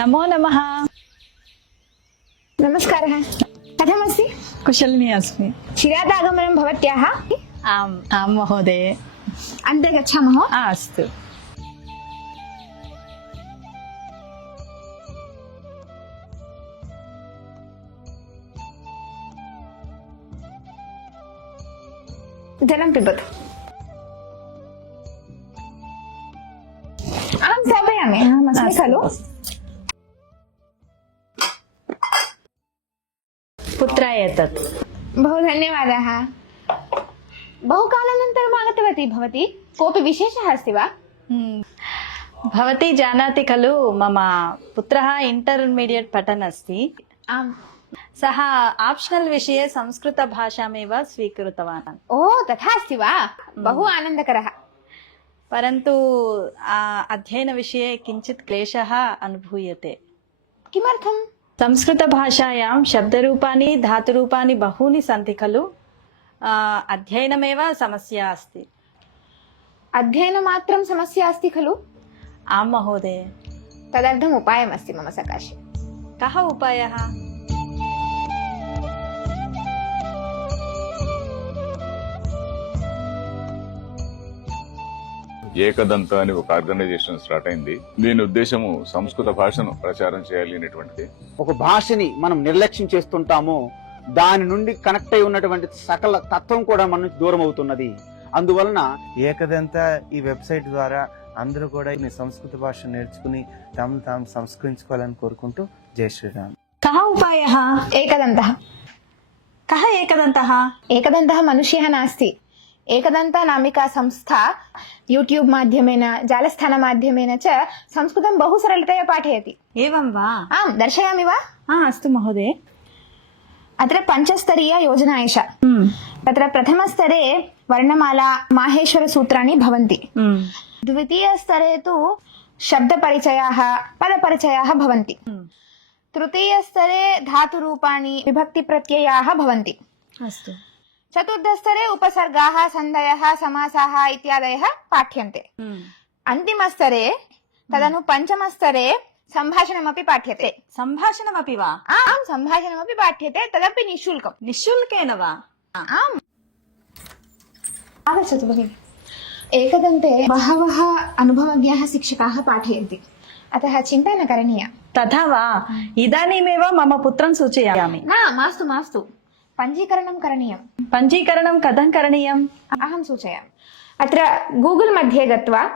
नमो नमः। नमस्कारः। कथमस्ति? कुशलिनी अस्मि। शिरादागमनं भवत्याः? आम् आं महोदये। अन्ते गच्छामः। अस्तु। जलं पिबतु। अहं स्थापयामि, अहमस्मि खलु। पुत्र एतत्। बहु धन्यवादाः। बहुकालानन्तरम् आगतवती भवती। कोऽपि विशेषः अस्ति वा? भवती जानाति खलु मम पुत्रः इंटर्मीडियेट् पठन् अस्ति। आम्। सः आप्शनल् विषये संस्कृतभाषामेव स्वीकृतवान्। ओ तथा अस्ति वा? बहु आनन्दकरः। परन्तु अध्ययनविषये किञ्चित् क्लेशः अनुभूयते। किमर्थं? संस्कृतभाषायां शब्दरूपाणि धातुरूपाणि बहूनि सन्ति खलु। अध्ययनमेव समस्या अस्ति। अध्ययनमात्रं समस्या अस्ति खलु? आं महोदय। तदर्थम् उपायमस्ति मम सकाशे। कः उपायः? ఏకదంత అని ఒక ఆర్గనైజేషన్ స్టార్ట్ అయింది. దీని ఉద్దేశము సంస్కృత భాషను ప్రచారం చేయాలి అనేటువంటిది. ఒక భాషని మనం నిర్లక్ష్యం చేస్తుంటామో దాని నుండి కనెక్ట్ అయి ఉన్నటువంటి సకల తత్వం కూడా మన నుంచి దూరం అవుతున్నది. అందువలన ఏకదంత ఈ వెబ్సైట్ ద్వారా అందరూ కూడా ఈ సంస్కృత భాష నేర్చుకుని తాము తాము సంస్కరించుకోవాలని కోరుకుంటూ జై శ్రీరామ్. कः उपायः? एकदन्तः। कः एकदन्तः? एकदन्तः मनुष्यः नास्ति। एकदन्ता नामिका संस्था यूट्यूब् माध्यमेन जालस्थानमाध्यमेन च संस्कृतं बहु सरलतया पाठयति। एवं वा? आम्, दर्शयामि वा? अस्तु महोदय। अत्र पञ्चस्तरीया योजना एषा। तत्र प्रथमस्तरे वर्णमाला माहेश्वरसूत्राणि भवन्ति। द्वितीयस्तरे तु शब्दपरिचयाः पदपरिचयाः भवन्ति। तृतीयस्तरे धातुरूपाणि विभक्तिप्रत्ययाः भवन्ति। अस्तु। चतुर्थस्तरे उपसर्गाः सन्धयः समासाः इत्यादयः पाठ्यन्ते। अन्तिमस्तरे तदनु पञ्चमस्तरे सम्भाषणमपि पाठ्यते। सम्भाषणमपि वा? आम्, सम्भाषणमपि पाठ्यते, तदपि निःशुल्कम्। निःशुल्केन वा? आम्। आगच्छतु भगिनि। एकदन्ते बहवः अनुभवज्ञाः शिक्षकाः पाठयन्ति, अतः चिन्ता न करणीया। तथा वा? इदानीमेव मम पुत्रं सूचयामि। न, मास्तु मास्तु, पञ्जीकरणं करणीयम्। पञ्जीकरणं कथं करणीयम्? अहं सूचयामि। अत्र गूगल् मध्ये गत्वा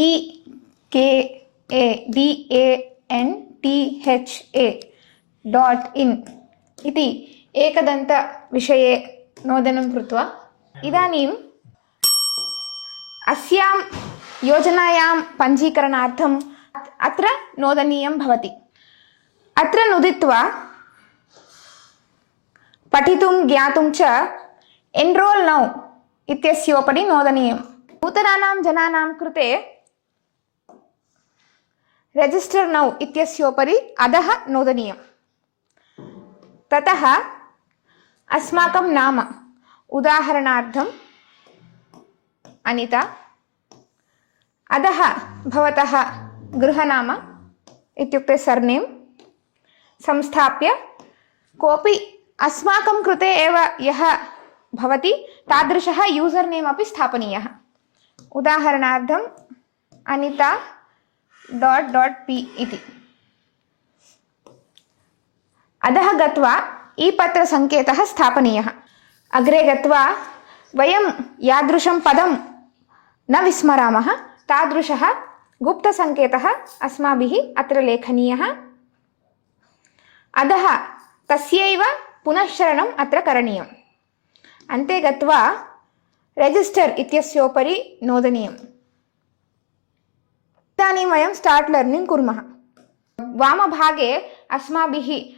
EKADANTHA.in इति एकदन्तविषये नोदनं कृत्वा इदानीम् अस्यां योजनायां पञ्जीकरणार्थम् अत्र नोदनीयं भवति। अत्र नुदित्वा पठितुं ज्ञातुं च एन्रोल् नौ इत्यस्योपरि नोदनीयम्। नूतनानां जनानां कृते रेजिस्टर् नौ इत्यस्योपरि अधः नोदनीयम्। ततः अस्माकं नाम, उदाहरणार्थम् अनिता, अधः भवतः गृहनाम इत्युक्ते सर्नेम् संस्थाप्य कोऽपि अस्माकं कृते एव यः भवति तादृशः यूजर् नेम् अपि स्थापनीयः। उदाहरणार्थम् अनिता.p इति। अधः गत्वा ई-पत्रसङ्केतः स्थापनीयः। अग्रे गत्वा वयं यादृशं पदं न विस्मरामः तादृशः गुप्तसङ्केतः अस्माभिः अत्र लेखनीयः। अधः तस्यैव पुनश्चरणम् अत्र करणीयम्। अन्ते गत्वा रेजिस्टर् इत्यस्योपरि नोदनीयम्। इदानीं वयं स्टार्ट् लर्निङ्ग् कुर्मः। वामभागे अस्माभिः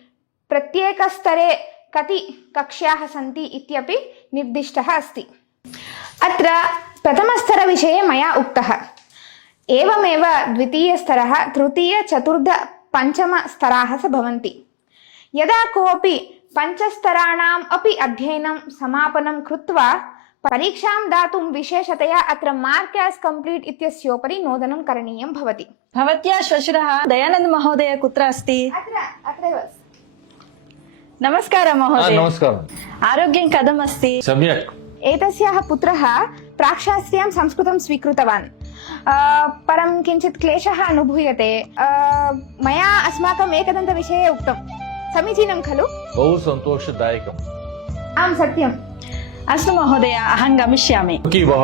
प्रत्येकस्तरे कति कक्ष्याः सन्ति इत्यपि निर्दिष्टः अस्ति। अत्र प्रथमस्तरविषये मया उक्तः। एवमेव द्वितीयस्तरः, तृतीय, चतुर्थ, पञ्चमस्तराः च भवन्ति। यदा कोऽपि पञ्चस्तराणाम् अपि अध्ययनं समापनं कृत्वा परीक्षां दातुं विशेषतया अत्र मार्क् एस् कम्प्लीट् इत्यस्योपरि नोदनं करणीयं भवति। भवत्याः श्वशुरः दयानन्द महोदय कुत्र अस्ति? अत्रैव नमस्कारः महोदय। नमस्कारम्। आरोग्यं कथम् अस्ति? सम्यक्। एतस्याः पुत्रः प्राक्शास्त्र्यां संस्कृतं स्वीकृतवान्, परं किञ्चित् क्लेशः अनुभूयते। मया अस्माकम् एकदन्तविषये उक्तं, समीचीनं खलु? बहु सन्तोषदायकम्। आं सत्यम्। अस्तु महोदय, अहं गमिष्यामि। सुखी भव।